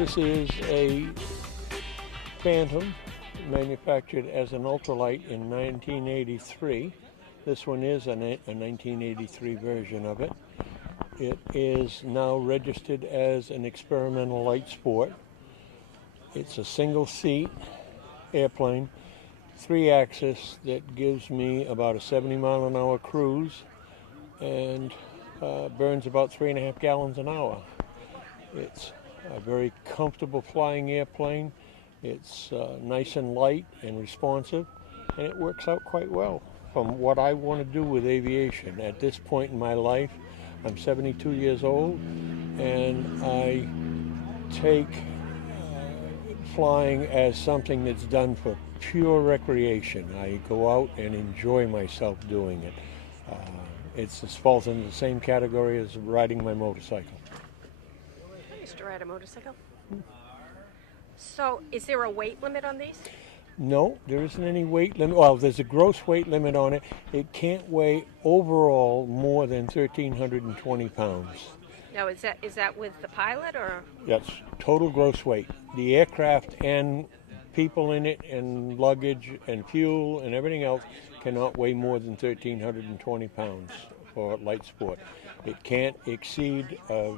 This is a Phantom manufactured as an ultralight in 1983. This one is a 1983 version of it. It is now registered as an experimental light sport. It's a single seat airplane, 3-axis, that gives me about a 70 mile an hour cruise and burns about 3.5 gallons an hour. It's a very comfortable flying airplane. It's nice and light and responsive, and it works out quite well from what I want to do with aviation. At this point in my life, I'm 72 years old, and I take flying as something that's done for pure recreation. I go out and enjoy myself doing it. It falls into the same category as riding my motorcycle. I used to ride a motorcycle. So, is there a weight limit on these? No, there isn't any weight limit. Well, there's a gross weight limit on it. It can't weigh overall more than 1,320 pounds. Now, is that with the pilot or? That's total gross weight. The aircraft and people in it and luggage and fuel and everything else cannot weigh more than 1,320 pounds for light sport. It can't exceed a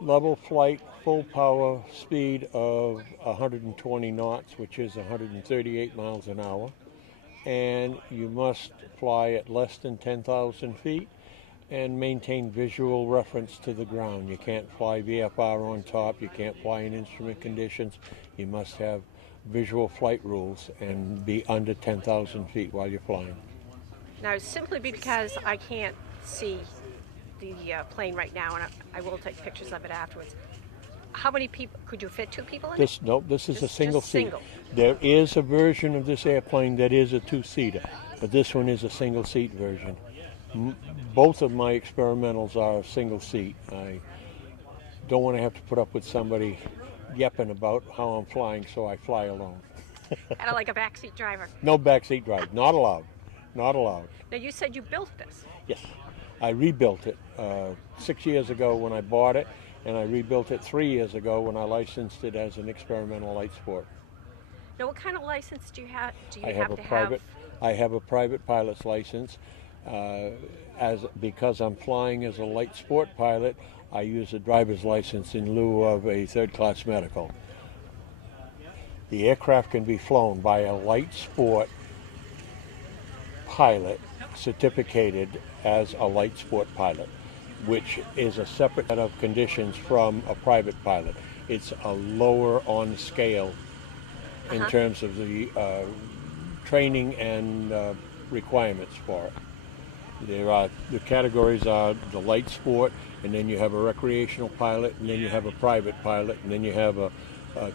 level flight full power speed of 120 knots, which is 138 miles an hour, and you must fly at less than 10,000 feet and maintain visual reference to the ground. You can't fly VFR on top, you can't fly in instrument conditions. You must have visual flight rules and be under 10,000 feet while you're flying. Now, simply because I can't see the plane right now, and I will take pictures of it afterwards, how many people, could you fit 2 people in it? No, this is a single just seat. Single. There is a version of this airplane that is a 2-seater, but this one is a single seat version. Both of my experimentals are single seat. I don't want to have to put up with somebody yapping about how I'm flying, so I fly alone. Kind of like a backseat driver. No backseat drive, not allowed, not allowed. Now, you said you built this. Yes, I rebuilt it 6 years ago when I bought it, and I rebuilt it 3 years ago when I licensed it as an experimental light sport. Now, what kind of license do you have? I have a private pilot's license. Because I'm flying as a light sport pilot, I use a driver's license in lieu of a third-class medical. The aircraft can be flown by a light sport pilot certificated as a light sport pilot, which is a separate set of conditions from a private pilot. It's a lower on the scale in terms of the training and requirements for it. The categories are the light sport, and then you have a recreational pilot, and then you have a private pilot, and then you have a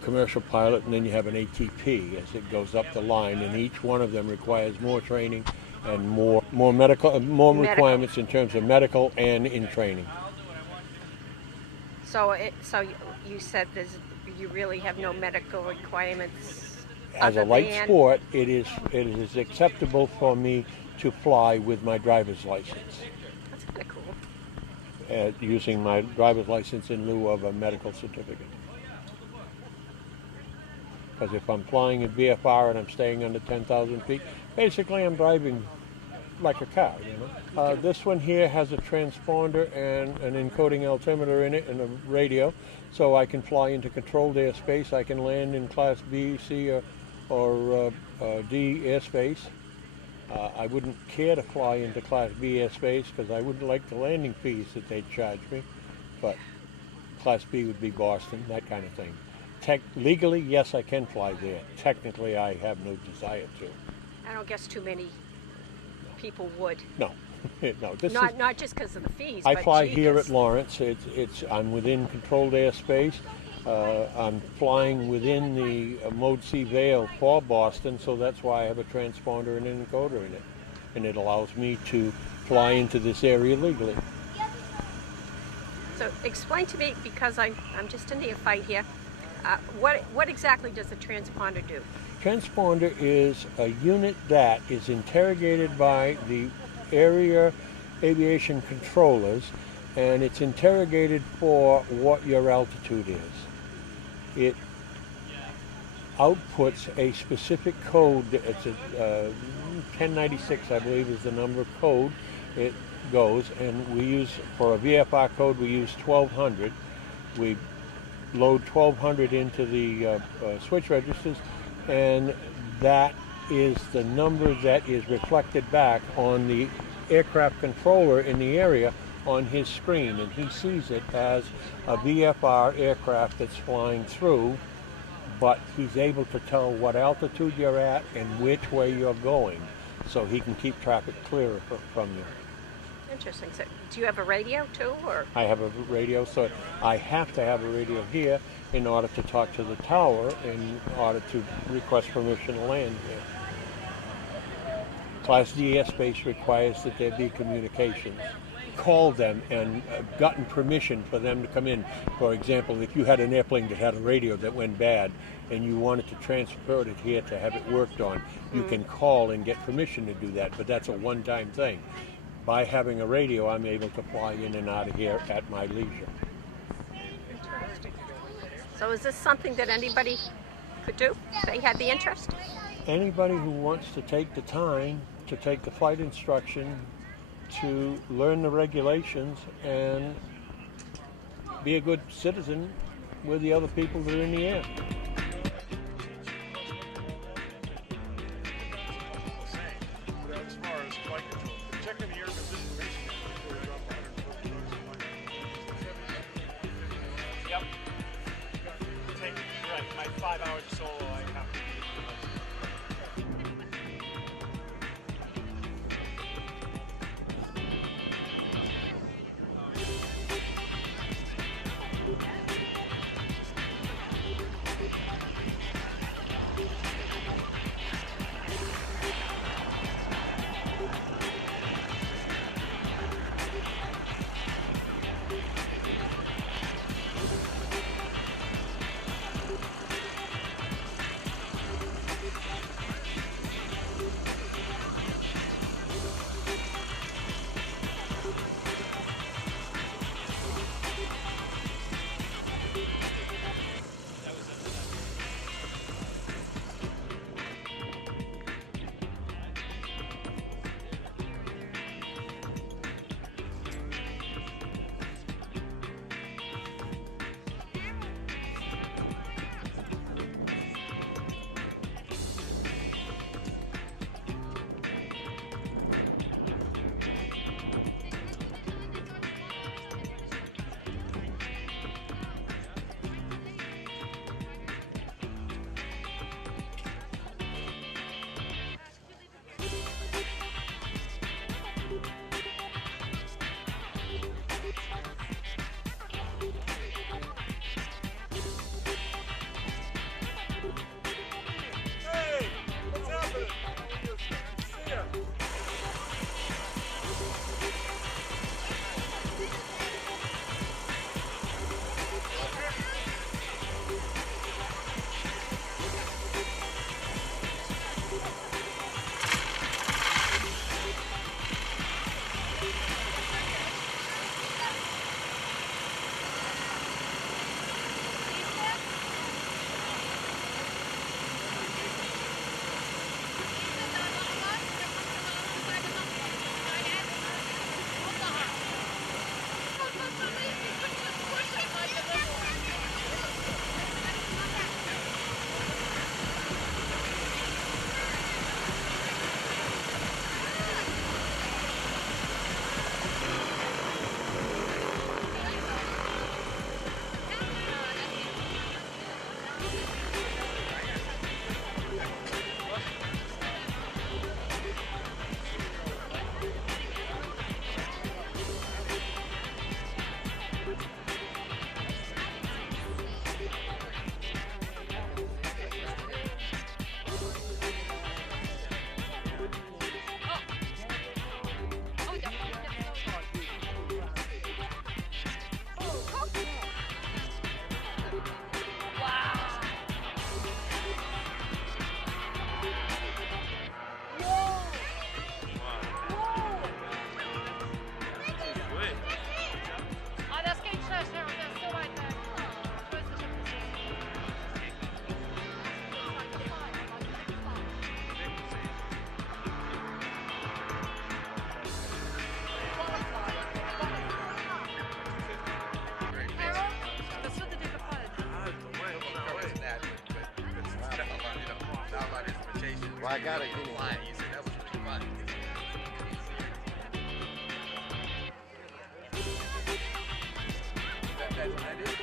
commercial pilot, and then you have an ATP as it goes up the line, and each one of them requires more training and more requirements in terms of medical and in training. So you said you really have no medical requirements. As a light sport, it is acceptable for me to fly with my driver's license. That's kind of cool. Using my driver's license in lieu of a medical certificate. Because if I'm flying at VFR and I'm staying under 10,000 feet, basically I'm driving like a car, you know. This one here has a transponder and an encoding altimeter in it and a radio, so I can fly into controlled airspace. I can land in Class B, C, or D airspace. I wouldn't care to fly into Class B airspace because I wouldn't like the landing fees that they'd charge me, but Class B would be Boston, that kind of thing. Legally, yes, I can fly there. Technically, I have no desire to. I don't guess too many people would. No, no. Not just because of the fees. I fly here at Lawrence. I'm within controlled airspace. I'm flying within the Mode C Vale for Boston, so that's why I have a transponder and an encoder in it. And it allows me to fly into this area legally. So explain to me, because I'm just a neophyte here, what exactly does the transponder do? Transponder is a unit that is interrogated by the area aviation controllers, and it's interrogated for what your altitude is. it outputs a specific code. It's a 1096, I believe, is the number code it goes, and we use, for a VFR code, we use 1200. We load 1200 into the switch registers, and that is the number that is reflected back on the aircraft controller in the area on his screen, and he sees it as a VFR aircraft that's flying through, but he's able to tell what altitude you're at and which way you're going, so he can keep traffic clear from you. Interesting. So, do you have a radio too, or? I have a radio, so I have to have a radio here in order to talk to the tower, in order to request permission to land here. Class D airspace requires that there be communications. Called them and gotten permission for them to come in. For example, if you had an airplane that had a radio that went bad and you wanted to transfer it here to have it worked on, you can call and get permission to do that, but that's a one-time thing. By having a radio, I'm able to fly in and out of here at my leisure. Interesting. So is this something that anybody could do if they had the interest? Anybody who wants to take the time to take the flight instruction, to learn the regulations, and be a good citizen with the other people that are in the air. Yep. Take, right, my 5 hours of solo, I have to I got it. Fly. You said that was really fun. That is.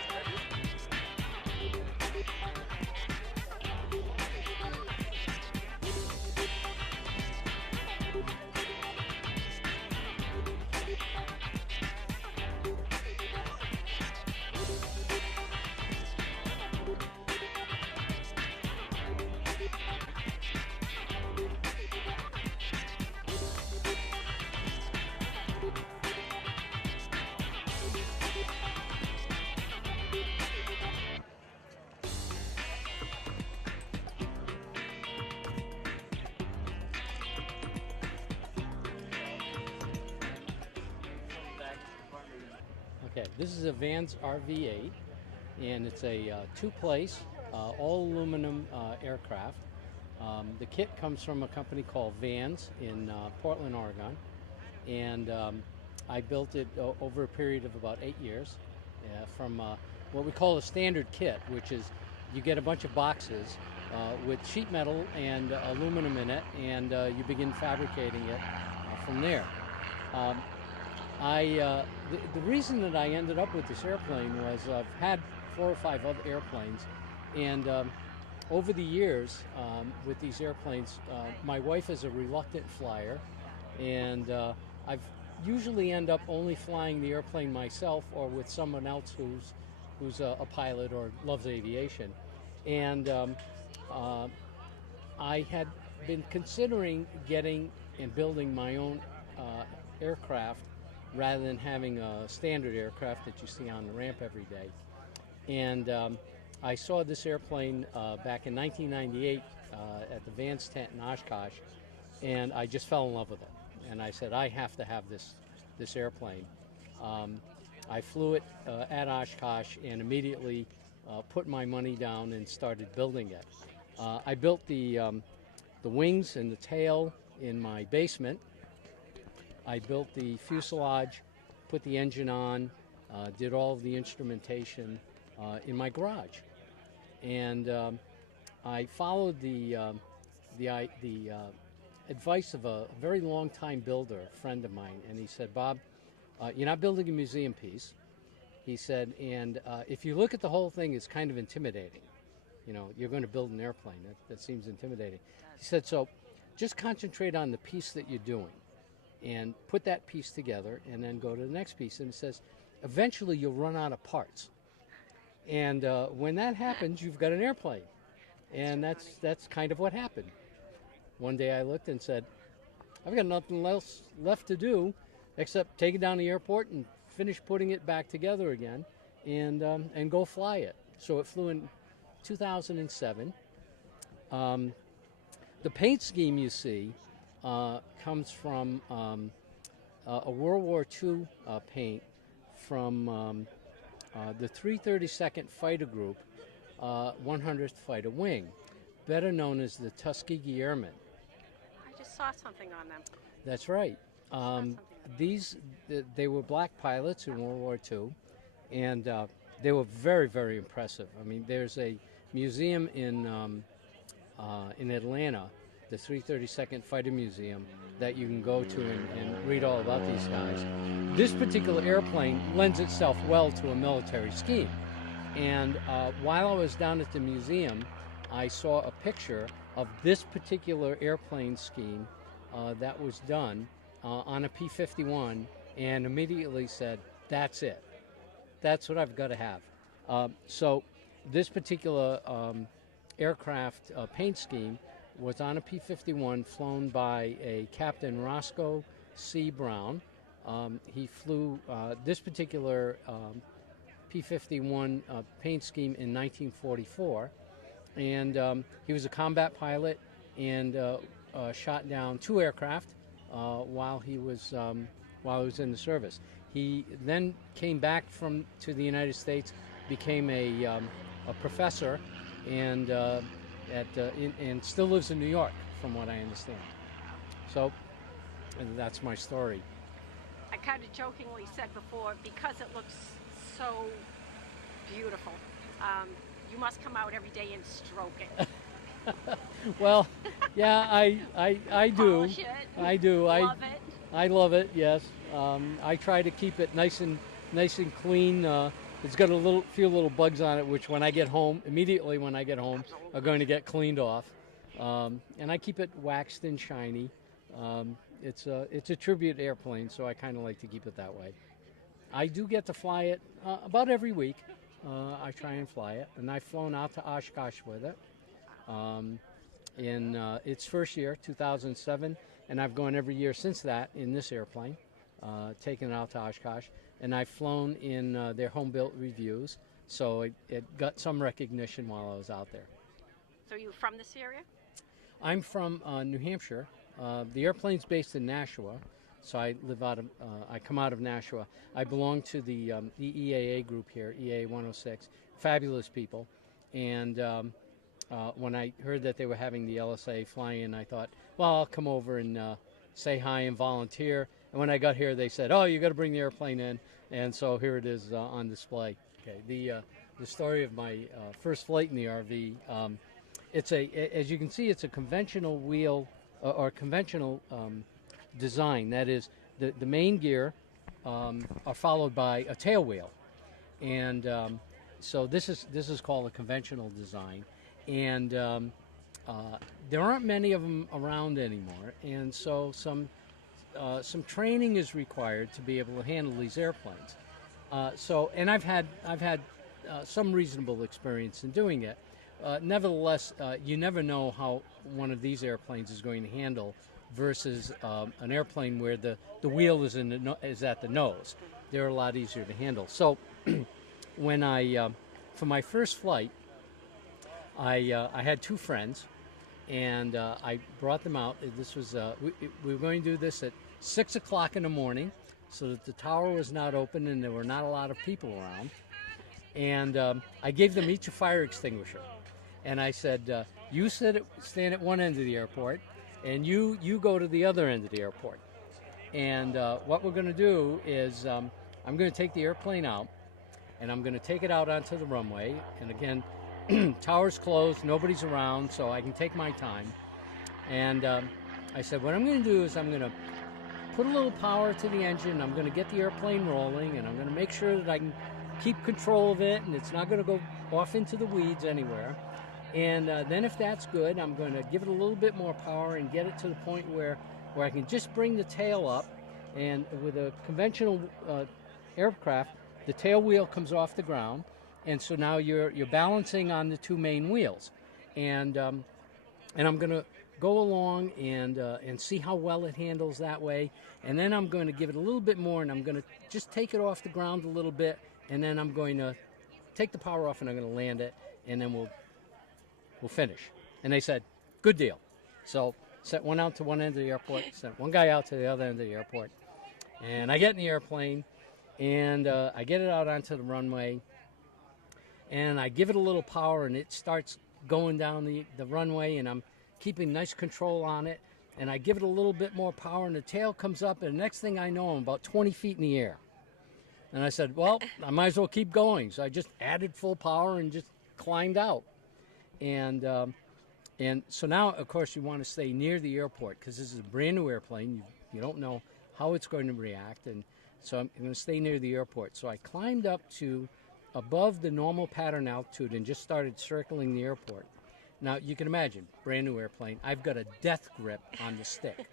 Okay, this is a Vans RV-8, and it's a two-place, all aluminum aircraft. The kit comes from a company called Vans in Portland, Oregon, and I built it over a period of about 8 years from what we call a standard kit, which is you get a bunch of boxes with sheet metal and aluminum in it, and you begin fabricating it from there. The reason that I ended up with this airplane was I've had 4 or 5 other airplanes, and over the years with these airplanes, my wife is a reluctant flyer, and I've usually end up only flying the airplane myself or with someone else who's a pilot or loves aviation. And I had been considering getting and building my own aircraft rather than having a standard aircraft that you see on the ramp every day. And I saw this airplane back in 1998 at the Vans tent in Oshkosh, and I just fell in love with it. And I said, I have to have this airplane. I flew it at Oshkosh and immediately put my money down and started building it. I built the wings and the tail in my basement. I built the fuselage, put the engine on, did all of the instrumentation in my garage, and I followed the advice of a very long time builder, a friend of mine, and he said, Bob, you're not building a museum piece. He said, and if you look at the whole thing, it's kind of intimidating. You know, you're going to build an airplane. That seems intimidating. He said, so just concentrate on the piece that you're doing and put that piece together and then go to the next piece. And it says, eventually you'll run out of parts. And when that happens, you've got an airplane. And that's kind of what happened. One day I looked and said, I've got nothing else left to do except take it down to the airport and finish putting it back together again and go fly it. So it flew in 2007. The paint scheme you see comes from a World War II paint from the 332nd Fighter Group, 100th Fighter Wing, better known as the Tuskegee Airmen. I just saw something on them. That's right. They were black pilots in World War II, and they were very, very impressive. I mean, there's a museum in Atlanta, the 332nd Fighter Museum, that you can go to and read all about these guys. This particular airplane lends itself well to a military scheme. And while I was down at the museum, I saw a picture of this particular airplane scheme that was done on a P-51, and immediately said, that's it. That's what I've got to have. So this particular aircraft paint scheme was on a P-51 flown by a Captain Roscoe C. Brown. He flew this particular P-51 paint scheme in 1944, and he was a combat pilot and shot down 2 aircraft while he was in the service. He then came back to the United States, became a professor, and and still lives in New York, from what I understand. So, and that's my story. I kind of jokingly said before, because it looks so beautiful, you must come out every day and stroke it. Well, yeah, I do. Polish it. I do. Love it. I love it. Yes. I try to keep it nice and clean. It's got a few little bugs on it, which when I get home, immediately when I get home, are going to get cleaned off. And I keep it waxed and shiny. It's a tribute airplane, so I kind of like to keep it that way. I do get to fly it about every week. I try and fly it, and I've flown out to Oshkosh with it in its first year, 2007, and I've gone every year since that in this airplane, taken it out to Oshkosh, and I've flown in their home-built reviews, so it got some recognition while I was out there. So you from this area? I'm from New Hampshire. The airplane's based in Nashua, so I come out of Nashua. I belong to the EAA group here, EAA 106, fabulous people. And when I heard that they were having the LSA fly in, I thought, well, I'll come over and say hi and volunteer. And when I got here, they said, oh, you got to bring the airplane in. And so here it is on display. Okay, the story of my first flight in the RV. As you can see, it's a conventional wheel or conventional design. That is, the main gear are followed by a tail wheel, and so this is called a conventional design, and there aren't many of them around anymore, and so some training is required to be able to handle these airplanes. And I've had some reasonable experience in doing it. Nevertheless, you never know how one of these airplanes is going to handle versus an airplane where the wheel is at the nose. They're a lot easier to handle. So when for my first flight, I had two friends, and I brought them out. This was we were going to do this at 6 o'clock in the morning, so that the tower was not open and there were not a lot of people around. And I gave them each a fire extinguisher. And I said, you stand at one end of the airport, and you go to the other end of the airport. And what we're going to do is I'm going to take the airplane out, and I'm going to take it out onto the runway. And again, tower's closed, nobody's around, so I can take my time. And I said, what I'm going to do is I'm going to put a little power to the engine, I'm going to get the airplane rolling, and I'm going to make sure that I can keep control of it, and it's not going to go off into the weeds anywhere. And then if that's good, I'm going to give it a little bit more power and get it to the point where I can just bring the tail up. And with a conventional aircraft, the tail wheel comes off the ground, and so now you're balancing on the two main wheels. And I'm going to go along and see how well it handles that way. And then I'm going to give it a little bit more, and I'm going to just take it off the ground a little bit, and then I'm going to take the power off, and I'm going to land it, and then we'll finish. And they said, good deal. So sent one out to one end of the airport, sent one guy out to the other end of the airport. And I get in the airplane, and I get it out onto the runway, and I give it a little power, and it starts going down the runway, and I'm keeping nice control on it. And I give it a little bit more power, and the tail comes up, and the next thing I know, I'm about 20 feet in the air. And I said, well, I might as well keep going. So I just added full power and just climbed out. And so now, of course, you want to stay near the airport because this is a brand new airplane. You don't know how it's going to react. And so I'm going to stay near the airport. So I climbed up to above the normal pattern altitude and just started circling the airport. Now, you can imagine, brand new airplane. I've got a death grip on the stick.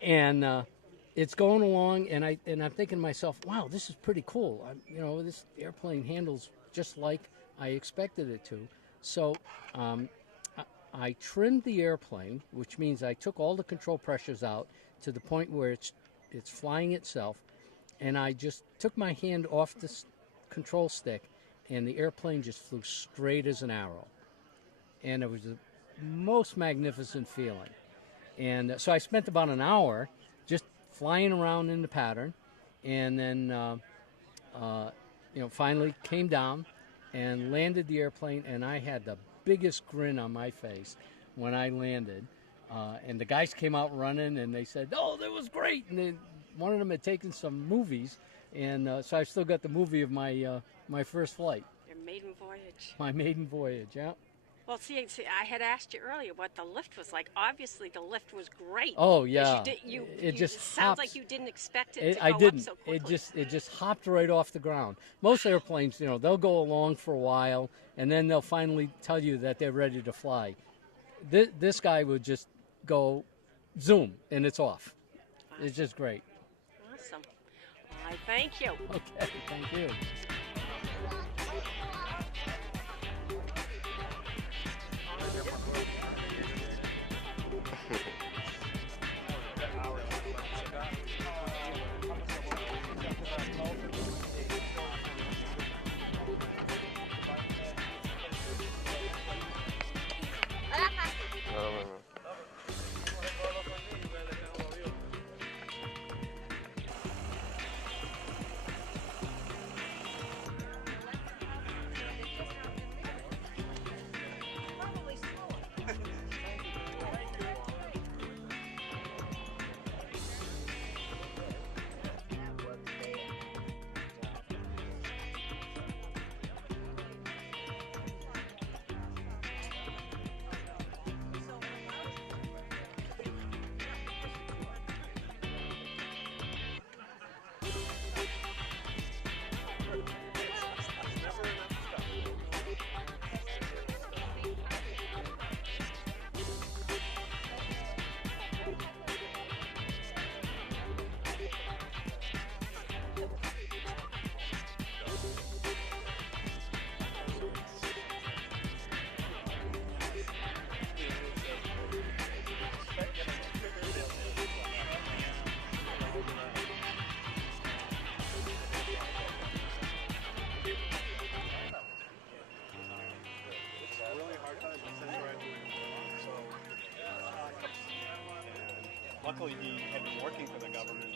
And it's going along, and I'm thinking to myself, wow, this is pretty cool. This airplane handles just like I expected it to. So I trimmed the airplane, which means I took all the control pressures out to the point where it's flying itself, and I just took my hand off the control stick, and the airplane just flew straight as an arrow. And it was the most magnificent feeling. And so I spent about an hour just flying around in the pattern, and then finally came down and landed the airplane, and I had the biggest grin on my face when I landed. And the guys came out running, and they said, oh, that was great. And one of them had taken some movies, and so I still got the movie of my first flight. Your maiden voyage. My maiden voyage, yeah. Well, see, I had asked you earlier what the lift was like. Obviously, the lift was great. Oh 'Cause yeah, it just sounds hops. like you didn't expect it to I go didn't. up so quickly. It just hopped right off the ground. Most airplanes, you know, they'll go along for a while and then they'll finally tell you that they're ready to fly. This guy would just go zoom and it's off. It's just great. Awesome. Well, I thank you. Okay, thank you. Luckily, he had been working for the government